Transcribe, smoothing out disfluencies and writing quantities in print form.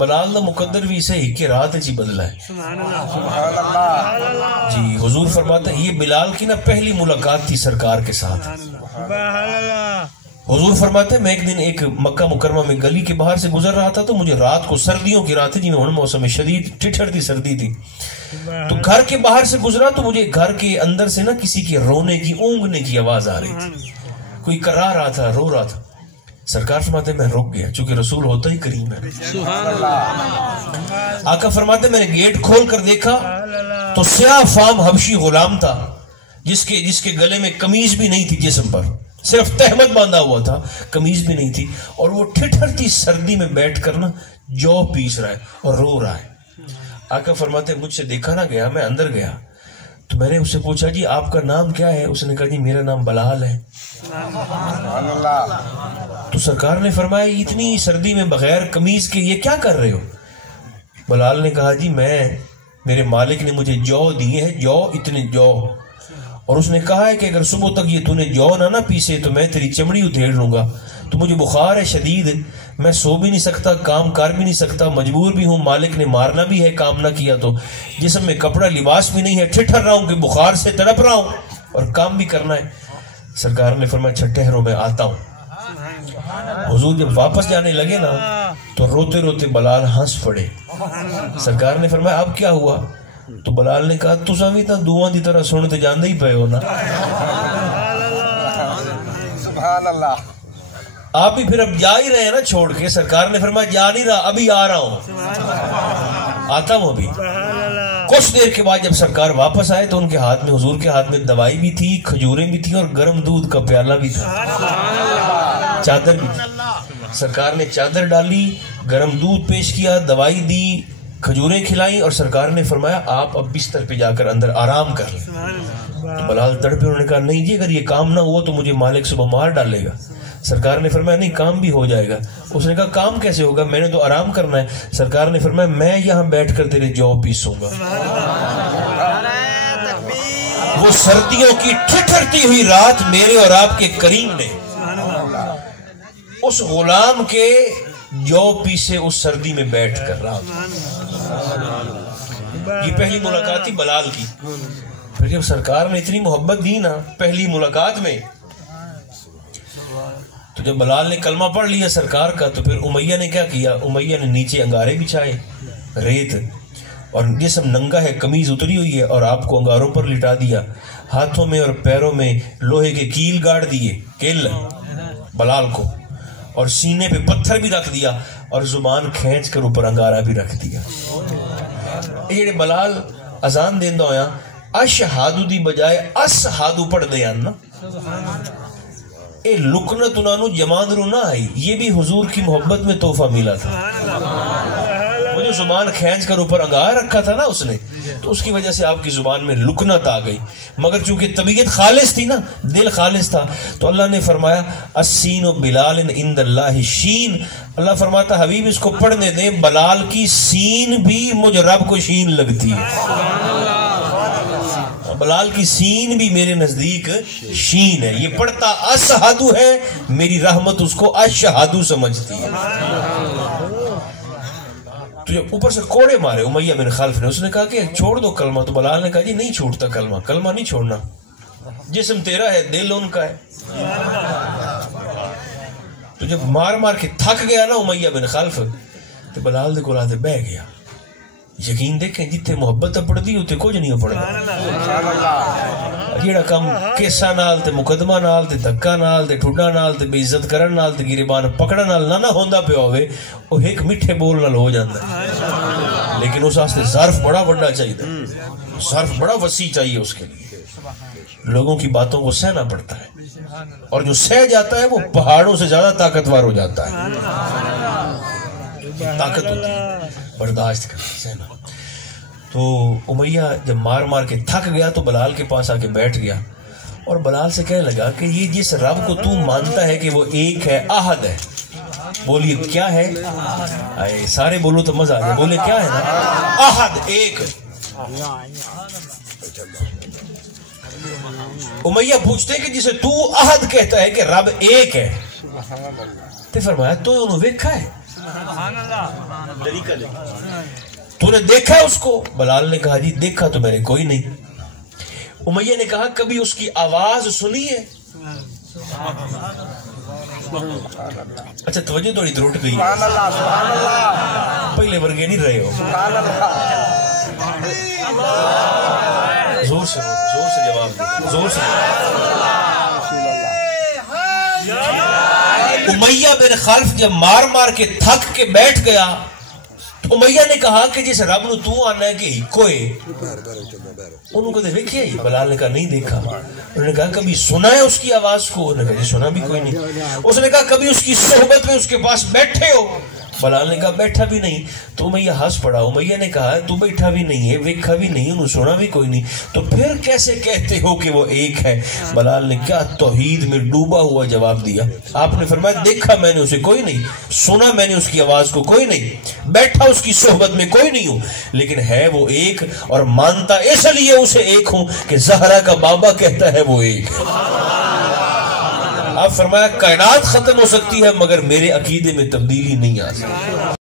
बलाल दा मुकद्दर भी इसे एक रात ही बदला है जी। हुजूर फरमाते हैं ये बिलाल की ना पहली मुलाकात थी सरकार के साथ। हुजूर फरमाते हैं मैं एक दिन एक मक्का मुकरमा में गली के बाहर से गुजर रहा था, तो मुझे रात को, सर्दियों की रात थी जी, में मौसम में शदीद ठिठुरती सर्दी थी, तो घर के बाहर से गुजरा तो मुझे घर के अंदर से ना किसी के रोने की, ऊँगने की आवाज आ रही थी। कोई करा रहा था, रो रहा था। सरकार फरमाते मैं रुक गया, चूंकि रसूल होता ही करीम है। आका फरमाते मैंने गेट खोल कर देखा तो स्याह फाम हबशी गुलाम था, जिसके गले में कमीज भी नहीं थी, जिस्म पर सिर्फ तहमत बांधा हुआ था, कमीज भी नहीं थी, और वो ठिठुरती सर्दी में बैठकर ना जौ पीस रहा है और रो रहा है। आका फरमाते मुझसे देखा ना गया, मैं अंदर गया तो मैंने उससे पूछा जी आपका नाम क्या है? उसने कहा जी मेरा नाम बलाल है। तो सरकार ने फरमाया इतनी सर्दी में बगैर कमीज के ये क्या कर रहे हो? बलाल ने कहा जी मेरे मालिक ने मुझे जौ दिए हैं, जौ, इतने जौ, और उसने कहा है कि अगर सुबह तक ये तूने जौ ना पीसे तो मैं तेरी चमड़ी उधेड़ लूंगा। तो मुझे बुखार है शदीद, मैं सो भी नहीं सकता, काम कर भी नहीं सकता, मजबूर भी हूँ, मालिक ने मारना भी है काम ना किया तो, जिस्म में कपड़ा लिबास भी नहीं है, ठिठुर रहा हूँ कि बुखार से तड़प रहा हूँ और काम भी करना है। सरकार ने फरमाया अच्छा ठहरो मैं आता हूँ। हुजूर जब वापस जाने लगे ना तो रोते रोते बलाल हंस पड़े। सरकार ने फरमाया अब क्या हुआ? तो बलाल ने कहा तुसा भी तो दुआ की तरह सुनते जाते ही पे हो ना, आप भी फिर अब जा ही रहे हैं ना छोड़ के। सरकार ने फरमाया जा नहीं रहा, अभी आ रहा हूं, आता हूं अभी। कुछ देर के बाद जब सरकार वापस आए तो उनके हाथ में, हुजूर के हाथ में दवाई भी थी, खजूरें भी थी और गर्म दूध का प्याला भी था, चादर भी थी। सरकार ने चादर डाली, गर्म दूध पेश किया, दवाई दी, खजूरें खिलाई और सरकार ने फरमाया आप अब बिस्तर पे जाकर अंदर आराम कर लें। तो बलाल तड़पे, उन्होंने कहा नहीं जी अगर ये काम ना हुआ तो मुझे मालिक सुबह मार डालेगा। सरकार ने फरमाया नहीं काम भी हो जाएगा। उसने कहा काम कैसे होगा, मैंने तो आराम करना है। सरकार ने फरमाया मैं यहाँ बैठकर तेरे जौ पीसूंगा। वो सर्दियों की ठिठुरती हुई रात मेरे और आपके करीम ने उस गुलाम के जौ पीसे उस सर्दी में बैठ कर रात। ये पहली मुलाकात थी बलाल की। फिर जब सरकार ने इतनी मोहब्बत दी ना पहली मुलाकात में, तो जब बलाल ने कलमा पढ़ लिया सरकार का, तो फिर उमैया ने क्या किया? उमैया ने नीचे अंगारे बिछाए, रेत, और जिस्म नंगा है, कमीज उतरी हुई है, और आपको अंगारों पर लिटा दिया। हाथों में और पैरों में लोहे के कील गाड़ दिए, किल बलाल को, और सीने पे पत्थर भी रख दिया और जुबान खींच कर ऊपर अंगारा भी रख दिया। ये बलाल अजान देंदा होया अशहादू दी बजाय असहादू पढ़ दे ना, ए लुकनत उन्होंने जमांदरू ना आई। ये भी हुजूर की मोहब्बत में तोहफा मिला था। वो जो जुबान खींच कर ऊपर अंगार रखा था ना उसने, तो उसकी वजह से आपकी जुबान में लुकनत आ गई। मगर चूंकि तबीयत खालिस थी ना, दिल खालिस था, तो अल्लाह ने फरमाया अस्सीन बिलाल इंदल्लाहि शीन। अल्लाह फरमाता हबीब इसको पढ़ने दे, बलाल की सीन भी मुझ रब को शीन लगती है। बलाल की सीन भी मेरे नजदीक शीन है। ये पढ़ता असहादू है, मेरी रहमत उसको अशहादू समझती है। तो जब ऊपर से कोड़े मारे उमैया बिन खल्फ ने, उसने कहा कि छोड़ दो कलमा। तो बलाल ने कहा जी नहीं छोड़ता कलमा, कलमा नहीं छोड़ना, जिस्म तेरा है दिल उनका है। तो जब मार मार के थक गया ना उमैया बिन खल्फ, तो बलाल दे कोल आके बह गया। यकीन देखें जिथे मुहब्बत पड़ती उत्थे कुछ नहीं पड़ता। जेड़ा काम केसा नाल ते मुकदमा नाल ते धक्का नाल ते ठुड्डा नाल ते बेइज्जत करन नाल ते गिरबान पकड़न नाल ना होंदा पिया होवे, ओ एक मिठे बोल नाल हो जांदा है। लेकिन उस वास्ते ज़र्फ बड़ा बड़ा चाहिए, ज़र्फ बड़ा वसी चाहिए उसके लिए। लोगों की बातों को सहना पड़ता है, और जो सह जाता है वो पहाड़ों से ज्यादा ताकतवर हो जाता है। ताकत होती है बर्दाश्त करना, सहना। तो उमैया जब मार मार के थक गया तो बलाल के पास आके बैठ गया और बलाल से कहने लगा कि ये जिस रब को तू मानता है कि वो एक है, आहद है, बोलिए क्या है? आए सारे बोलो तो मजा आ जाए। बोले क्या है ना? आहद, एक। उमैया पूछते कि जिसे तू आहद कहता है कि रब एक है, तो फरमाया तो उन्होंने देखा है? तूने देखा है उसको? बलाल ने कहा जी देखा तो मैंने कोई नहीं। उमैया ने कहा कभी उसकी आवाज सुनी है? अच्छा तवज्जो थोड़ी त्रुट गई, पहले वर्गे नहीं रहे हो। जोर से जवाब दे, जोर से। उमैया बिन खालिफ जब मार मार के थक के बैठ गया तो उमैया ने कहा कि जिस रब नूं तू आना है कि इको है उन्होंने कदे देखिए ही? बलाल ने कहा नहीं देखा। उन्होंने कहा कभी सुना है उसकी आवाज को? उन्होंने कहा सुना भी कोई नहीं। उसने कहा कभी उसकी सोहबत में उसके पास बैठे हो? बलाल ने कहा बैठा भी नहीं। तो उमैया हंस पड़ा। उमैया ने कहा तू बैठा भी नहीं है, देखा भी नहीं, उन्होंने सुना भी कोई नहीं, तो फिर कैसे कहते हो कि वो एक है? बलाल ने क्या तौहीद में डूबा हुआ जवाब दिया। आपने फरमाया देखा मैंने उसे कोई नहीं, सुना मैंने उसकी आवाज को कोई नहीं, बैठा उसकी सोहबत में कोई नहीं हूं, लेकिन है वो एक और मानता इसलिए उसे एक हूं कि ज़हरा का बाबा कहता है वो एक। आप फरमाया कायनात खत्म हो सकती है मगर मेरे अकीदे में तब्दीली नहीं आ सकती।